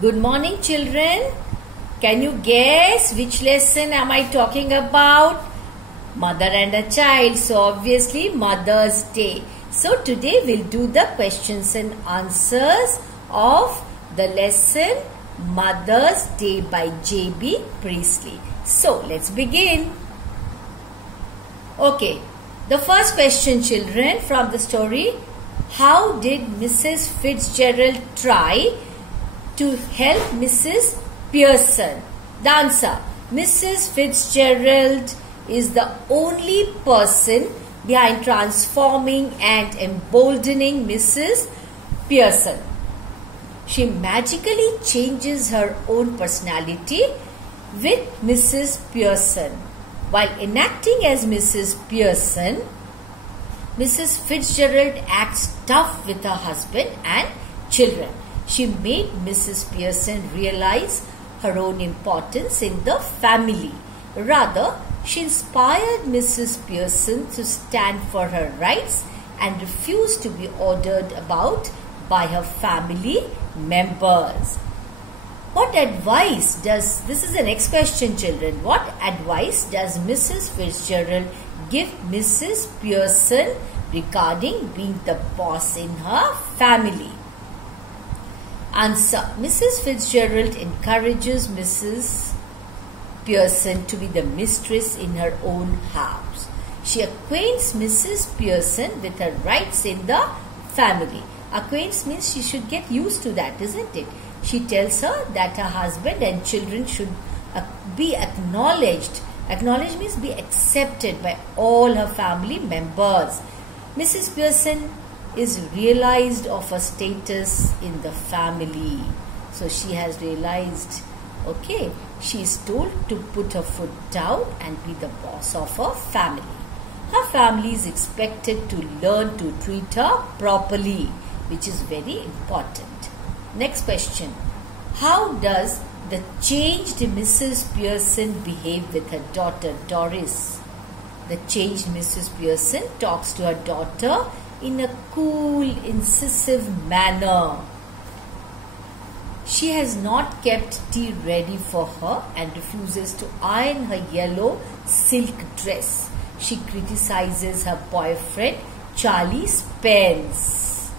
Good morning, children. Can you guess which lesson am I talking about? Mother and a child. So obviously Mother's Day. So today we'll do the questions and answers of the lesson Mother's Day by J.B. Priestley. So let's begin. Okay. The first question, children, from the story. How did Mrs. Fitzgerald try to help Mrs. Pearson? The answer. Mrs. Fitzgerald is the only person behind transforming and emboldening Mrs. Pearson. She magically changes her own personality with Mrs. Pearson. While enacting as Mrs. Pearson, Mrs. Fitzgerald acts tough with her husband and children. She made Mrs. Pearson realize her own importance in the family. Rather, she inspired Mrs. Pearson to stand for her rights and refuse to be ordered about by her family members. What advice does, this is the next question, children, what advice does Mrs. Fitzgerald give Mrs. Pearson regarding being the boss in her family? Answer. Mrs. Fitzgerald encourages Mrs. Pearson to be the mistress in her own house. She acquaints Mrs. Pearson with her rights in the family. Acquaints means she should get used to that, isn't it? She tells her that her husband and children should be acknowledged. Acknowledged means be accepted by all her family members. Mrs. Pearson is realized of her status in the family. So she has realized, okay, she is told to put her foot down and be the boss of her family. Her family is expected to learn to treat her properly, which is very important. Next question. How does the changed Mrs. Pearson behave with her daughter Doris? The changed Mrs. Pearson talks to her daughter in a cool, incisive manner. She has not kept tea ready for her and refuses to iron her yellow silk dress. She criticizes her boyfriend Charlie Spence.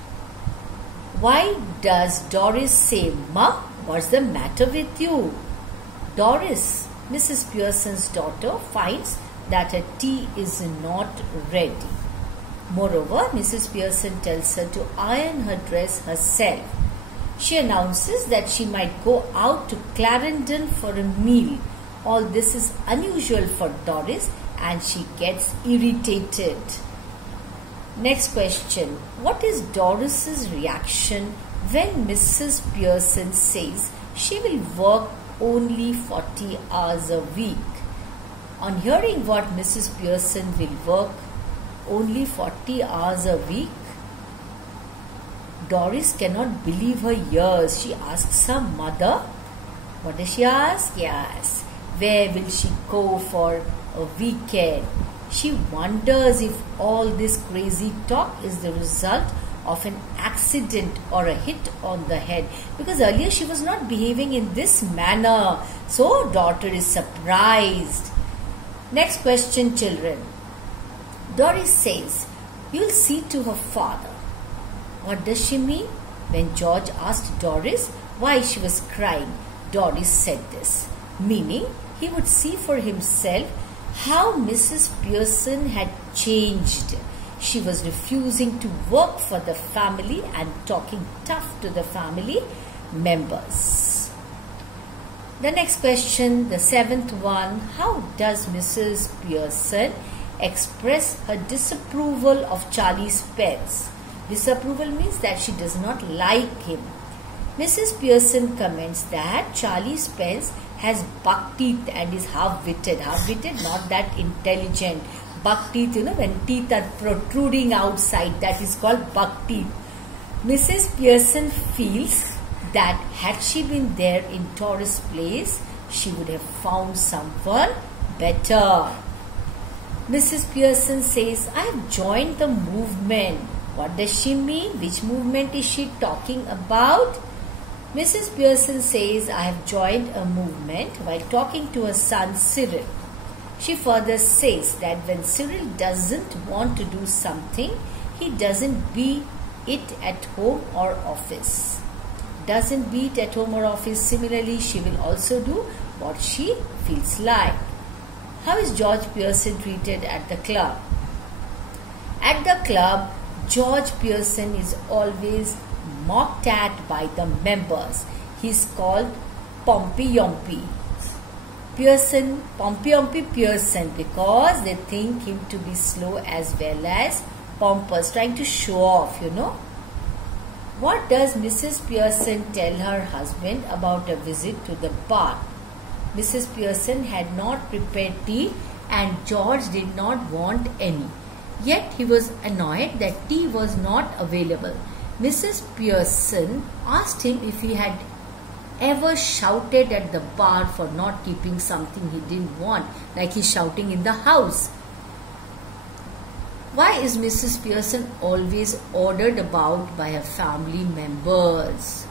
Why does Doris say, "Mom, what's the matter with you?" Doris, Mrs. Pearson's daughter, finds that her tea is not ready. Moreover, Mrs. Pearson tells her to iron her dress herself. She announces that she might go out to Clarendon for a meal. All this is unusual for Doris and she gets irritated. Next question. What is Doris's reaction when Mrs. Pearson says she will work only 40 hours a week? On hearing what Mrs. Pearson will work only 40 hours a week, Doris cannot believe her ears. She asks her mother, what does she ask? Yes, where will she go for a weekend? She wonders if all this crazy talk is the result of an accident or a hit on the head, because earlier she was not behaving in this manner. So daughter is surprised. Next question, children. Doris says, "You'll see to her father." What does she mean? When George asked Doris why she was crying, Doris said this, meaning he would see for himself how Mrs. Pearson had changed. She was refusing to work for the family and talking tough to the family members. The next question, the seventh one. How does Mrs. Pearson express her disapproval of Charlie Spence? Disapproval means that she does not like him. Mrs. Pearson comments that Charlie Spence has buck teeth and is half-witted. Half-witted, not that intelligent. Buck teeth, when teeth are protruding outside, that is called buck teeth. Mrs. Pearson feels that had she been there in Doris' place, she would have found someone better. Mrs. Pearson says, "I have joined the movement." What does she mean? Which movement is she talking about? Mrs. Pearson says, I have joined a movement while talking to her son Cyril. She further says that when Cyril doesn't want to do something, he doesn't be it at home or office. Doesn't be it at home or office. Similarly, she will also do what she feels like. How is George Pearson treated at the club? At the club, George Pearson is always mocked at by the members. He is called Pompey Yompy. Pompey Pearson, because they think him to be slow as well as pompous, trying to show off, What does Mrs. Pearson tell her husband about a visit to the bar? Mrs. Pearson had not prepared tea and George did not want any. Yet he was annoyed that tea was not available. Mrs. Pearson asked him if he had ever shouted at the bar for not keeping something he didn't want, like he's shouting in the house. Why is Mrs. Pearson always ordered about by her family members?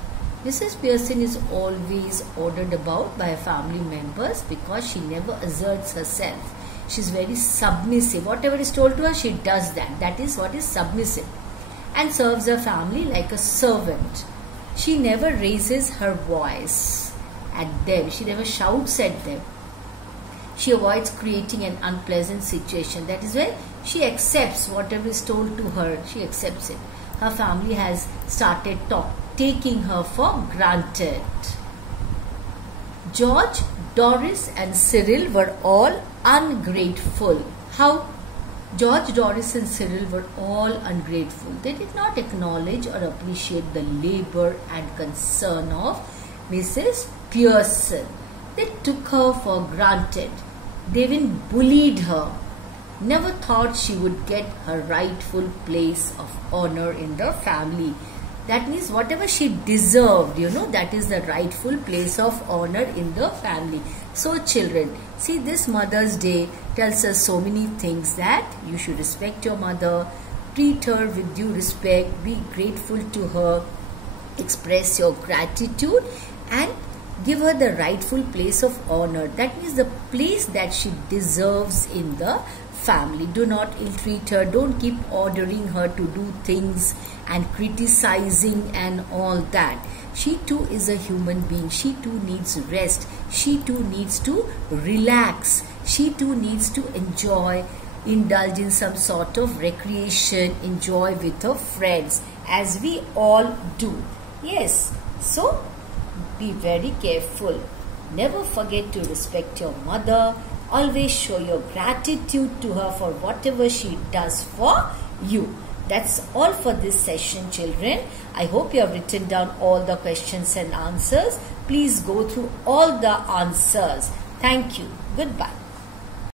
Mrs. Pearson is always ordered about by her family members because she never asserts herself. She's very submissive. Whatever is told to her, she does that. That is what is submissive. And serves her family like a servant. She never raises her voice at them. She never shouts at them. She avoids creating an unpleasant situation. That is why she accepts whatever is told to her. She accepts it. Her family has started taking her for granted. George, Doris and Cyril were all ungrateful. How? George, Doris and Cyril were all ungrateful. They did not acknowledge or appreciate the labor and concern of Mrs. Pearson. They took her for granted. They even bullied her. Never thought she would get her rightful place of honor in the family. That means whatever she deserved, that is the rightful place of honor in the family. So children, see, this Mother's Day tells us so many things, that you should respect your mother, treat her with due respect, be grateful to her, express your gratitude and give her the rightful place of honor. That means the place that she deserves in the family. Do not ill-treat her. Don't keep ordering her to do things and criticizing and all that. She too is a human being. She too needs rest. She too needs to relax. She too needs to indulge in some sort of recreation, enjoy with her friends, as we all do. Yes, so be very careful. Never forget to respect your mother. Always show your gratitude to her for whatever she does for you. That's all for this session, children. I hope you have written down all the questions and answers. Please go through all the answers. Thank you. Goodbye.